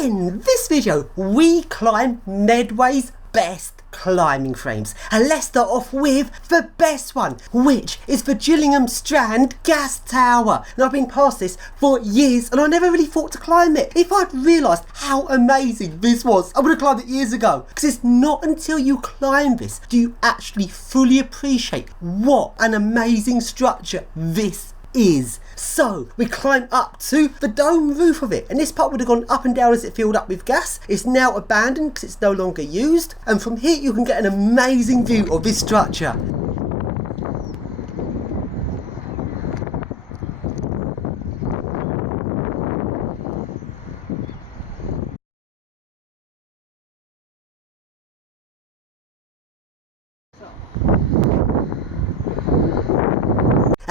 In this video, we climb Medway's best climbing frames, and let's start off with the best one, which is the Gillingham Strand gas tower. And I've been past this for years and I never really thought to climb it. If I'd realised how amazing this was, I would have climbed it years ago, because it's not until you climb this do you actually fully appreciate what an amazing structure this is. So we climb up to the dome roof of it, and this part would have gone up and down as it filled up with gas. It's now abandoned because it's no longer used, and from here you can get an amazing view of this structure.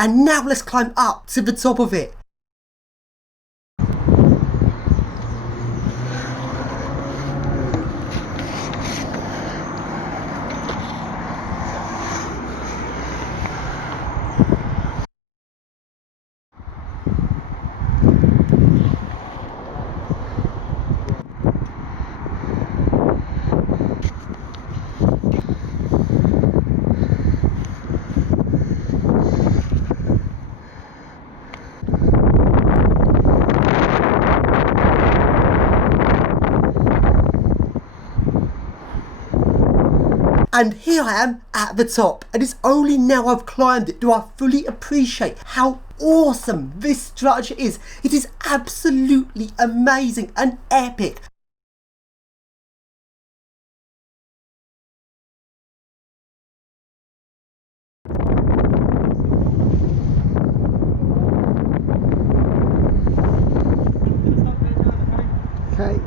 And now let's climb up to the top of it. And here I am at the top, and it's only now I've climbed it do I fully appreciate how awesome this structure is. It is absolutely amazing and epic. Okay.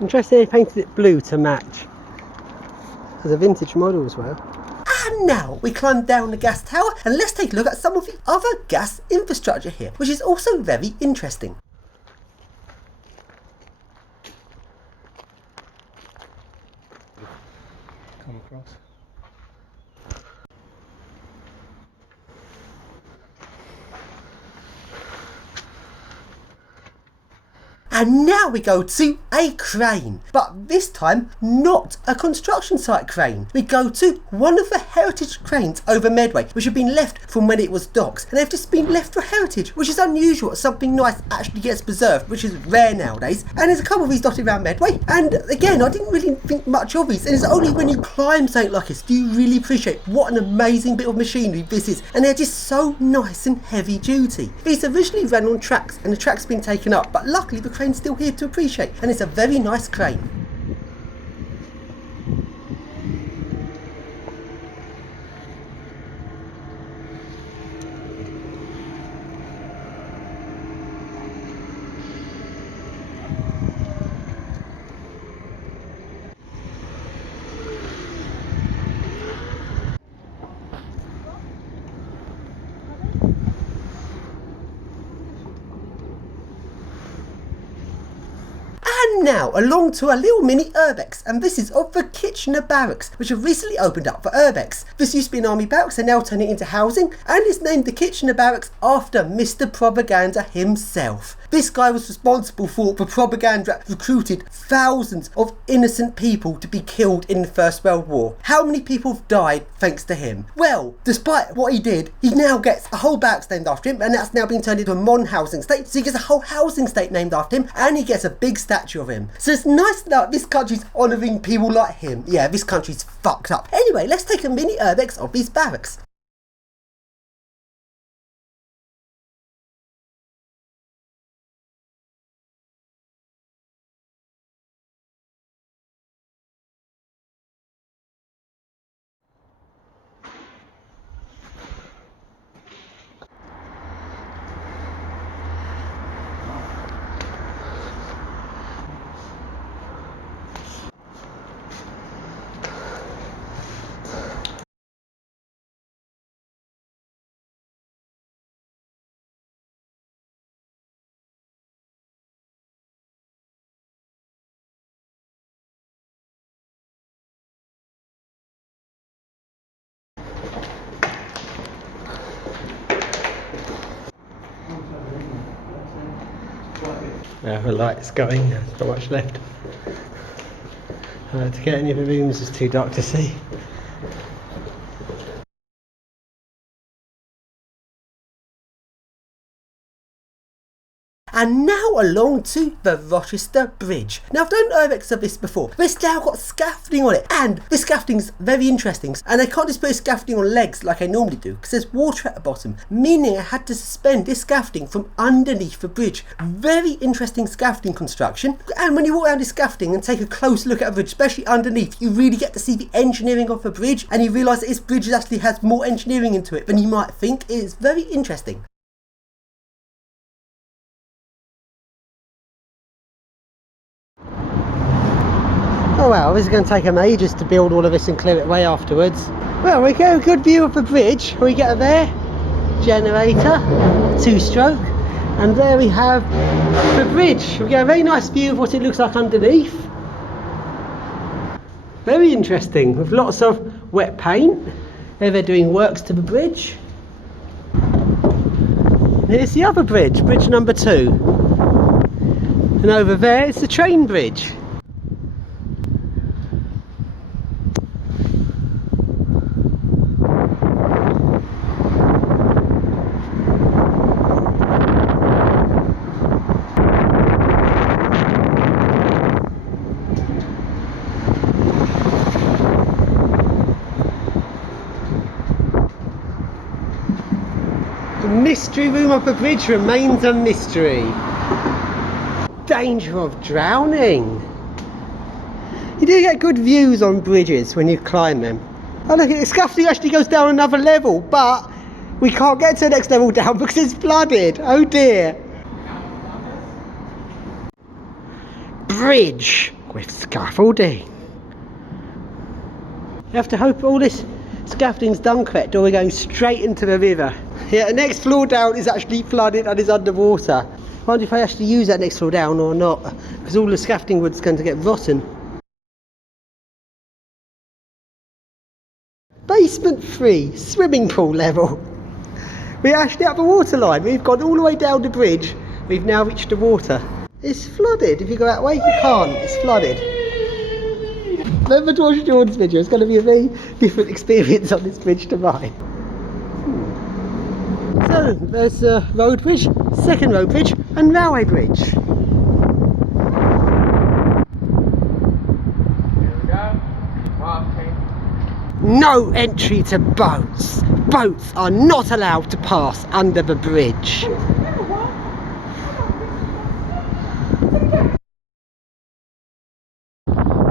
Interesting, they painted it blue to match. As a vintage model as well. And now we climb down the gas tower, and let's take a look at some of the other gas infrastructure here, which is also very interesting. Come across. And now we go to a crane, but this time not a construction site crane. We go to one of the heritage cranes over Medway, which have been left from when it was docks, and they've just been left for heritage, which is unusual. Something nice actually gets preserved, which is rare nowadays. And there's a couple of these dotted around Medway, and again, I didn't really think much of these, and it's only when you climb something like this do you really appreciate what an amazing bit of machinery this is, and they're just so nice and heavy duty. These originally ran on tracks, and the track's been taken up, but luckily the crane's still here to appreciate, and it's a very nice crane. And now along to a little mini URBEX, and this is of the Kitchener barracks, which have recently opened up for URBEX. This used to be an army barracks, and now turned it into housing, and it's named the Kitchener barracks after Mr. Propaganda himself. This guy was responsible for the propaganda that recruited thousands of innocent people to be killed in the First World War. How many people have died thanks to him? Well, despite what he did, he now gets a whole barracks named after him, and that's now been turned into a modern housing estate, so he gets a whole housing estate named after him, and he gets a big statue of him. So it's nice that this country's honouring people like him. Yeah, this country's fucked up. Anyway, let's take a mini URBEX of these barracks. Now the light's going, there's not much left. To get any of the rooms is too dark to see. And now along to the Rochester Bridge. Now I've done URBEX of this before, but it's now got scaffolding on it, and this scaffolding's very interesting, and I can't just put scaffolding on legs like I normally do because there's water at the bottom, meaning I had to suspend this scaffolding from underneath the bridge. Very interesting scaffolding construction, and when you walk around this scaffolding and take a close look at a bridge, especially underneath, you really get to see the engineering of the bridge, and you realise that this bridge actually has more engineering into it than you might think. It is very interesting. Oh wow, this is going to take them ages to build all of this and clear it away afterwards. Well, we get a good view of the bridge. We get a there, generator, 2-stroke, and there we have the bridge. We get a very nice view of what it looks like underneath. Very interesting, with lots of wet paint. There they're doing works to the bridge. Here's the other bridge, bridge number 2. And over there is the train bridge. The mystery room of the bridge remains a mystery. Danger of drowning. You do get good views on bridges when you climb them. Oh look, the scaffolding actually goes down another level, but we can't get to the next level down because it's flooded. Oh dear. Bridge with scaffolding. You have to hope all this scaffolding's done correct or we're going straight into the river. Yeah, the next floor down is actually flooded and is underwater. I wonder if I actually use that next floor down or not, because all the scaffolding wood's going to get rotten. Basement 3, swimming pool level. We're actually at the water line. We've gone all the way down the bridge. We've now reached the water. It's flooded. If you go that way, you can't. It's flooded. Remember to watch Jordan's video. It's going to be a very different experience on this bridge to mine. So there's a road bridge, second road bridge, and railway bridge. Here we go. Parking. No entry to boats. Boats are not allowed to pass under the bridge.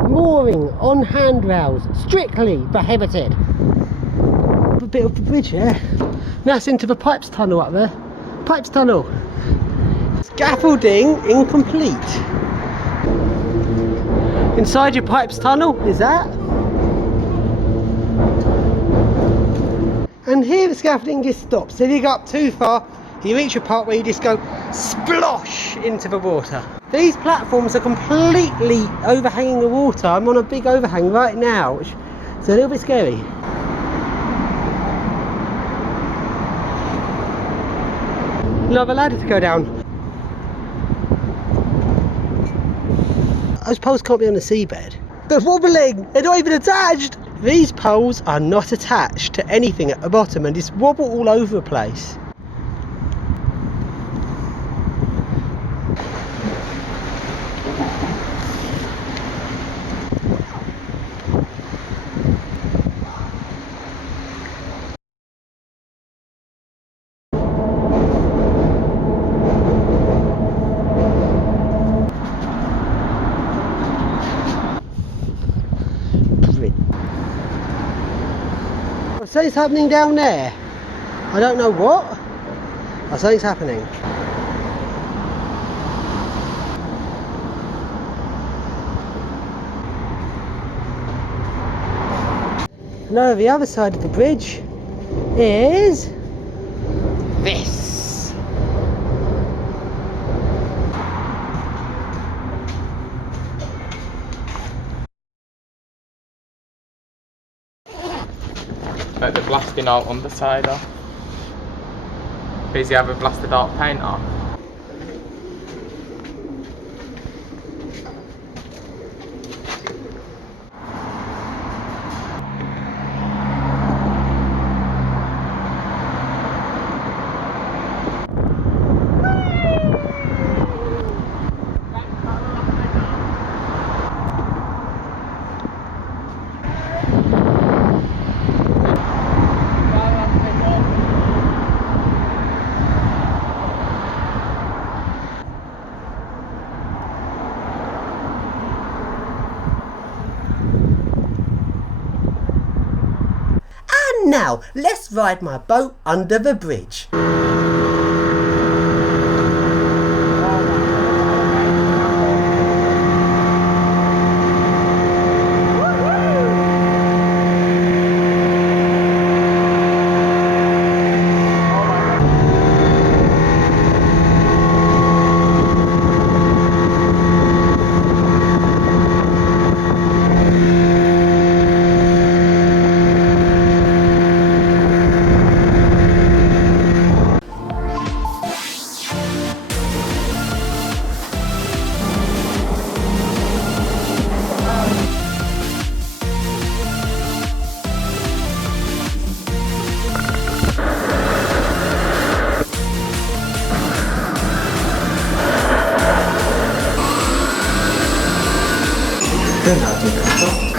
Mooring on handrails, strictly prohibited. A bit of the bridge here. Now it's into the pipes tunnel up there. Pipes tunnel. Scaffolding incomplete. Inside your pipes tunnel is that. And here the scaffolding just stops. If you go up too far, you reach a part where you just go splosh into the water. These platforms are completely overhanging the water. I'm on a big overhang right now, which is a little bit scary. Another ladder to go down. Those poles can't be on the seabed. They're wobbling! They're not even attached! These poles are not attached to anything at the bottom and just wobble all over the place. Something's happening down there. I don't know what, but something's happening. And over the other side of the bridge is this. Like the blasting out on the side off. Busy having blasted out paint off. Now, let's ride my boat under the bridge. Good idea,